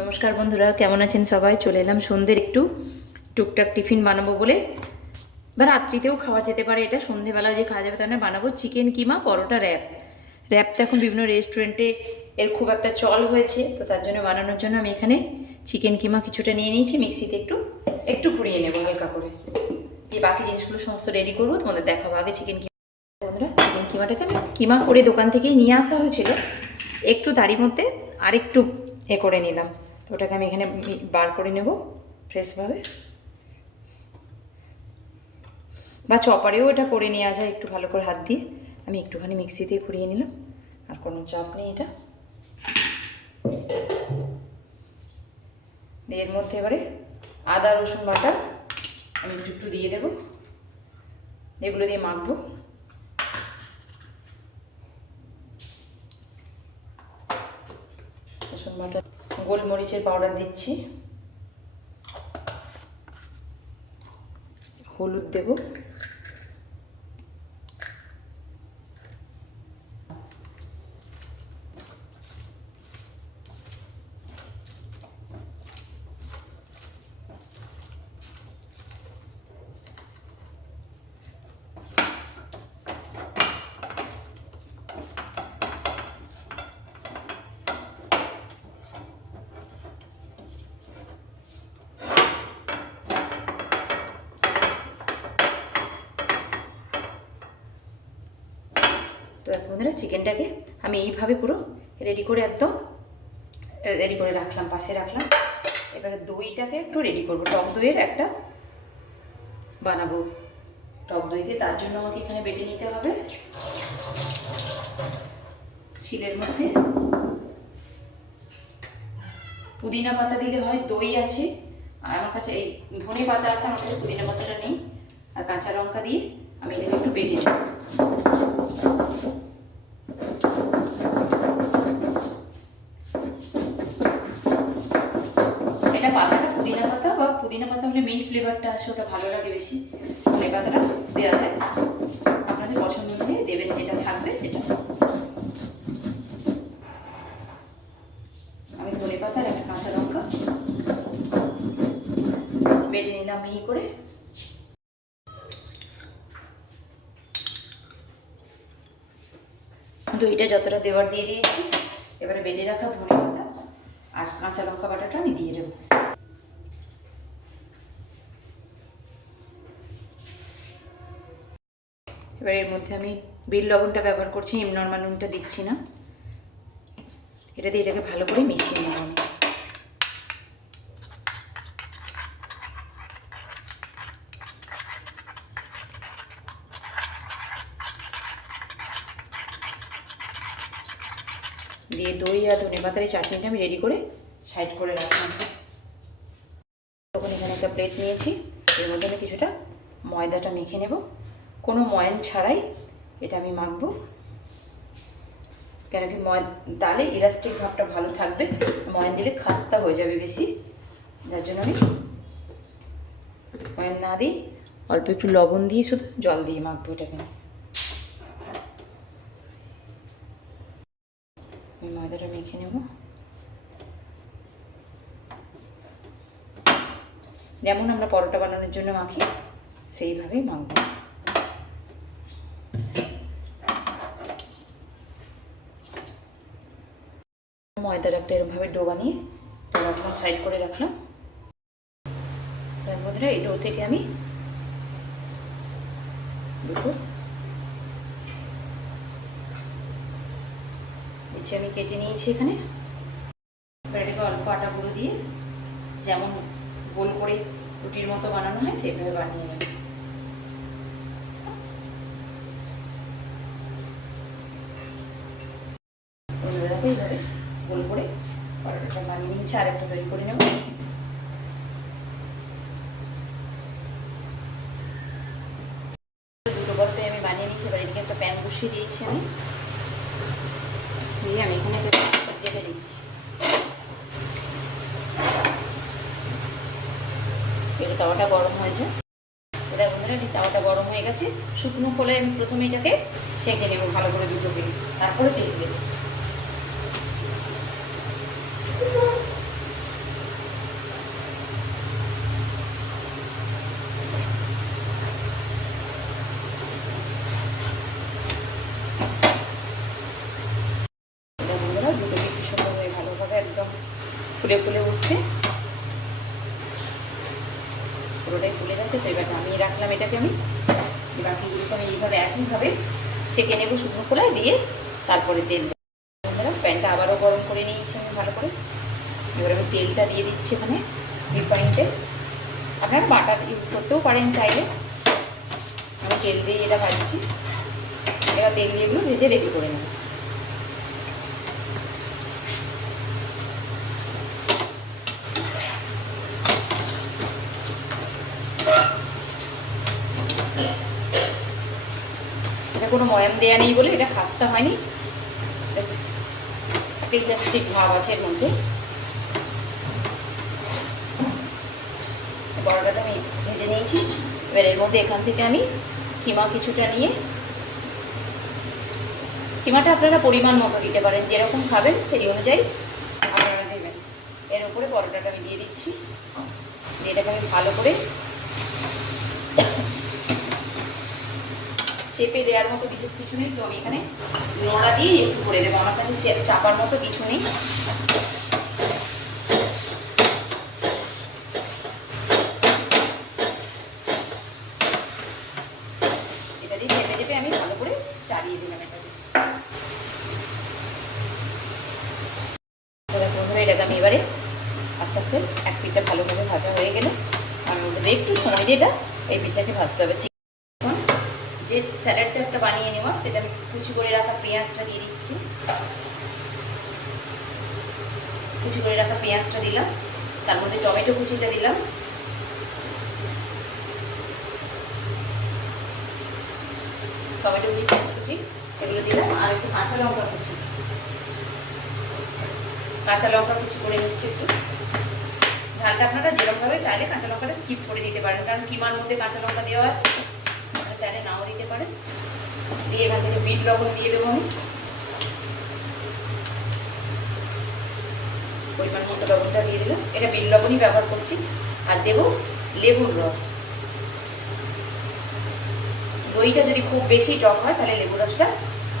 নমস্কার বন্ধুরা, কেমন আছেন সবাই? চলে এলাম সন্ধ্যের একটু টুকটাক টিফিন বানাবো বলে, বা রাত্রিতেও খাওয়া যেতে পারে। এটা সন্ধেবেলা যে খাওয়া যাবে, তার মানে বানাবো চিকেন কিমা পরোটা র্যাপ। র্যাপটা এখন বিভিন্ন রেস্টুরেন্টে এর খুব একটা চল হয়েছে, তো তার জন্য বানানোর জন্য আমি এখানে চিকেন কিমা কিছুটা নিয়ে নিয়েছি। মিক্সিতে একটু একটু ঘুরিয়ে নেবো হালকা করে, দিয়ে বাকি জিনিসগুলো সমস্ত রেডি করবো, তোমাদের দেখাবো। আগে চিকেন কিমা। বন্ধুরা, চিকেন কিমাটাকে আমি কিমা করে দোকান থেকেই নিয়ে আসা হয়েছিল, একটু তারই মধ্যে আরেকটু করে নিলাম। তো ওটাকে আমি এখানে বার করে নেব ফ্রেশভাবে, বা চপারেও এটা করে নেওয়া যায় একটু ভালো করে হাত দিয়ে। আমি একটুখানি মিক্সিতে ঘুরিয়ে নিলাম, আর কোনো চাপ নেই এটা। দিয়ে এর মধ্যে এবারে আদা রসুন বাটা আমি একটু একটু দিয়ে দেবো, এগুলো দিয়ে মাখবো। রসুন বাটা, গোলমরিচের পাউডার দিচ্ছি, হলুদ দেব, তো এখন বন্ধুরা চিকেনটাকে আমি এইভাবে পুরো রেডি করে একদম রেডি করে রাখলাম, পাশে রাখলাম। এবারে দইটাকে একটু রেডি করবো, টক দইয়ের একটা বানাবো টক দই দিয়ে। তার জন্য আমাকে এখানে বেটে নিতে হবে শিলের মধ্যে। পুদিনা পাতা দিলে হয়, দই আছে আর আমার কাছে এই ধনে পাতা আছে, আমার কাছে পুদিনা পাতাটা নেই। আর কাঁচা লঙ্কা দিয়ে আমি এটাকে একটু বেটে নেব। এটা পাতাটা পুদিনা পাতা, বা পুদিনা পাতা হলে মিন্ট ফ্লেভারটা আসে, ওটা ভালো লাগে বেশি। ধনে পাতাটা দেওয়া যায়, আপনাদের পছন্দ অনুযায়ী দেবেন, যেটা থাকবে সেটা। আমি ধনে পাতা আর একটা কাঁচা লঙ্কা বেটে নিলাম মিহি করে। দইটা যতটা দেওয়ার দিয়ে দিয়েছি, এবারে বেটে রাখা ধনে পাতা আর কাঁচা লঙ্কা বাটাটা আমি দিয়ে দেবো। এবার এর মধ্যে আমি বিট লবণটা ব্যবহার করছি, নর্মাল নুনটা দিচ্ছি না। এটা দিয়ে এটাকে ভালো করে মিশিয়ে নেব আমি। দিয়ে দই আর ধনে পাতার এই চাটনিটা আমি রেডি করে সাইড করে রাখলাম। তখন এখানে একটা প্লেট নিয়েছি, এর মধ্যে আমি কিছুটা ময়দাটা মেখে নেব। কোনো ময়ান ছাড়াই এটা আমি মাখবো, কেন কি তাহলে ইলাস্টিক ভাবটা ভালো থাকবে। ময়ান দিলে খাস্তা হয়ে যাবে বেশি, যার জন্য আমি ময়ান না দিই, অল্প একটু লবণ দিয়ে শুধু জল দিয়ে মাখবো এটাকে। আমি ময়দাটা মেখে নেব, যেমন আমরা পরোটা বানানোর জন্য মাখি সেইভাবেই মাখবো। ময়দার একটা এরকমভাবে ডো বানিয়ে এখন সাইড করে রাখলাম। তার মধ্যে এই ডো থেকে আমি দুটো নিচে আমি কেটে নিয়েছি এখানে। এটাকে অল্প আটা গুঁড়ো দিয়ে যেমন গোল করে রুটির মতো বানানো হয় সেইভাবে বানিয়ে নেব। দেখো এইভাবে গোল করে পরোটাটা বানিয়ে নিয়েছি, আর একটা তৈরি করে নেব। দুটো পরোটা আমি বানিয়ে নিয়েছি, এবার এদিকে একটা প্যান বসিয়ে দিয়েছি আমি, দিয়ে আমি এখানে চেপে দিচ্ছি। এটা তাওয়াটা গরম হয়ে যায়, এটা বন্ধুরা তাওয়াটা গরম হয়ে গেছে। শুকনো খোলে আমি প্রথমে এটাকে সেঁকে নেব ভালো করে দুটোকে, তারপরে তেল দেবো। ফুলে ফুলে উঠছে, পুরোটাই ফুলে গেছে। তো এবার নামিয়ে রাখলাম এটাকে আমি। বাকিগুলোকে আমি এইভাবে একইভাবে ছেঁকে নেবো শুকনো খোলায় দিয়ে, তারপরে তেল দেবো। প্যানটা আবারও গরম করে নিয়েছি আমি ভালো করে। এবার আমি তেলটা দিয়ে দিচ্ছি এখানে রিফাইন তেল। আপনারা বাটার ইউজ করতেও পারেন চাইলে। আমি তেল দিয়ে এটা ভাজছি। এবার তেল দিয়ে এগুলো ভেজে রেডি করে নেব। এটা কোনো ময়াম দেওয়া নেই বলে এটা খাস্তা হয়নি, বেশ একটা ইলাস্টিক ভাব আছে এর মধ্যে। পরোটাটা আমি ভেজে নিয়েছি। এবার এর মধ্যে এখান থেকে আমি কিমা কিছুটা নিয়ে, কিমাটা আপনারা পরিমাণ মতো দিতে পারেন, যেরকম খাবেন সেই অনুযায়ী আপনারা দেবেন। এর উপরে পরোটাটা আমি দিয়ে দিচ্ছি। দিয়ে এটাকে আমি ভালো করে চেপে দেওয়ার মতো বিশেষ কিছু নেই, তো আমি এখানে নোড়া দিয়ে একটু করে দেবো। আমার কাছে চাপার মতো কিছু নেই। এটা দিয়ে চেপে চেপে আমি ভালো করে চালিয়ে দিলাম এটাকে। বন্ধুরা এটাকে আমি এবারে আস্তে আস্তে এক পিঠটা ভালোভাবে ভাজা হয়ে গেলে আমি ওটাতে একটু সময় দিয়ে এটা এই পিঠটাকে ভাজতে হবে। যে স্যালাডটা একটা বানিয়ে নেওয়া, সেটা আমি কুচি করে রাখা পেঁয়াজটা দিয়ে দিচ্ছি। কুচি করে রাখা পেঁয়াজটা দিলাম, তার মধ্যে টমেটো কুচিটা দিলাম, টমেটো কুচি, পেঁয়াজ কুচি এগুলো দিলাম, আর একটু কাঁচা লঙ্কা কুচি, কাঁচা লঙ্কা কুচি করে নিচ্ছি একটু। ঝালটা আপনারা যেরকমভাবে চাইলে কাঁচা লঙ্কাটা স্কিপ করে দিতে পারেন, কারণ কিমার মধ্যে কাঁচা লঙ্কা দেওয়া আছে, আপনারা চাইলে নাও দিতে পারেন। দিয়ে এখান থেকে বিট লবণ দিয়ে দেবো আমি, পরিমাণ মতো লবণটা দিয়ে দিলাম। এটা বিট লবণই ব্যবহার করছি। আর দেবো লেবুর রস। দইটা যদি খুব বেশি টক হয় তাহলে লেবুর রসটা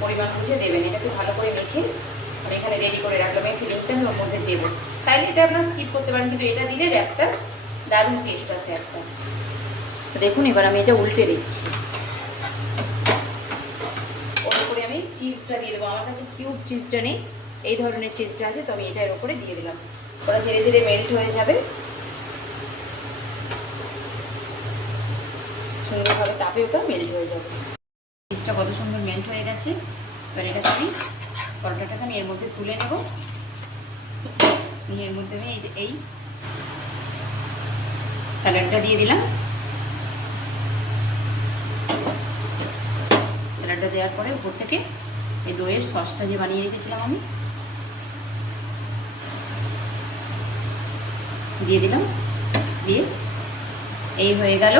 পরিমাণ বুঝে দেবেন। এটাকে ভালো করে মেখে আমি এখানে রেডি করে রাখলাম। এই ফিলিংটা আমি ওর মধ্যে দেবো। চাইলে এটা আপনারা স্কিপ করতে পারেন, কিন্তু এটা দিলে র্যাপটা দারুণ টেস্ট আসে একটা। তো দেখুন এবার আমি এটা উল্টে দিচ্ছি। ওর উপরে আমি চিজটা দিয়ে দেবো। আমার কাছে কিউব চিজটা নেই, এই ধরনের চিজটা আছে, তো আমি এটা এর উপরে দিয়ে দিলাম। ওরা ধীরে ধীরে মেল্ট হয়ে যাবে সুন্দরভাবে, তাপে ওটা মেল্ট হয়ে যাবে। চিজটা কত সুন্দর মেল্ট হয়ে গেছে। এবার এটাকে আমি পরোটাটাকে আমি এর মধ্যে তুলে নেব। এর মধ্যে আমি এই স্যালাডটা দিয়ে দিলাম। স্যালাডটা দেওয়ার পরে উপর থেকে এই দইয়ের সসটা যে বানিয়ে রেখেছিলাম আমি দিয়ে দিলাম। দিয়ে এই হয়ে গেল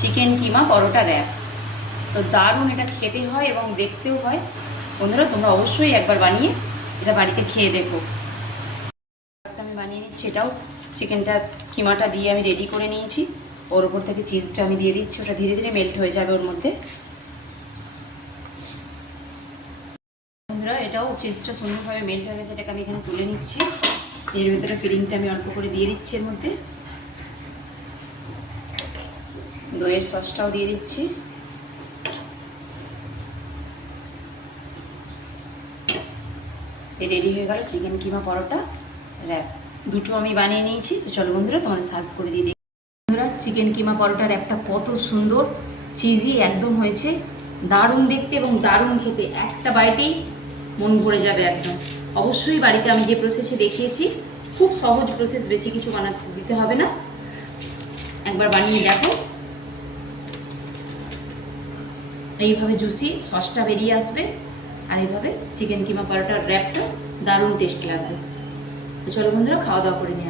চিকেন কিমা পরোটা র্যাপ। তো দারুণ এটা খেতে হয় এবং দেখতেও হয়। বন্ধুরা তোমরা অবশ্যই একবার বানিয়ে এটা বাড়িতে খেয়ে দেখো। আমি বানিয়ে নিচ্ছি, এটাও চিকেনটা কিমাটা দিয়ে আমি রেডি করে নিয়েছি। ওর উপর থেকে চিজটা আমি দিয়ে দিচ্ছি, ওটা ধীরে ধীরে মেল্ট হয়ে যাবে ওর মধ্যে। বন্ধুরা এটাও চিজটা সুন্দরভাবে মেল্ট হয়ে গেছে, এটাকে আমি এখানে তুলে নিচ্ছি। এর ভিতরে ফিলিংটা আমি অল্প করে দিয়ে দিচ্ছি, এর মধ্যে দইয়ের সসটাও দিয়ে দিচ্ছি। রেডি হয়ে গেল চিকেন কিমা পরোটা র্যাপ। দুটো আমি বানিয়ে নিয়েছি। তো চলো বন্ধুরা তোমাদের সার্ভ করে দিয়ে দিই। বন্ধুরা চিকেন কিমা পরোটা র্যাপটা কত সুন্দর চিজি একদম হয়েছে, দারুণ দেখতে এবং দারুণ খেতে। একটা বাইটেই মন ভরে যাবে একদম। অবশ্যই বাড়িতে আমি যে প্রসেসে দেখিয়েছি, খুব সহজ প্রসেস, বেশি কিছু বানাতে দিতে হবে না। একবার বানিয়ে দেখো। এইভাবে জুসি সসটা বেরিয়ে আসবে, আর এইভাবে চিকেন কিমা পরোটার র্যাপটা দারুণ টেস্ট লাগবে। তো চলো বন্ধুরা খাওয়া দাওয়া করে নিয়ে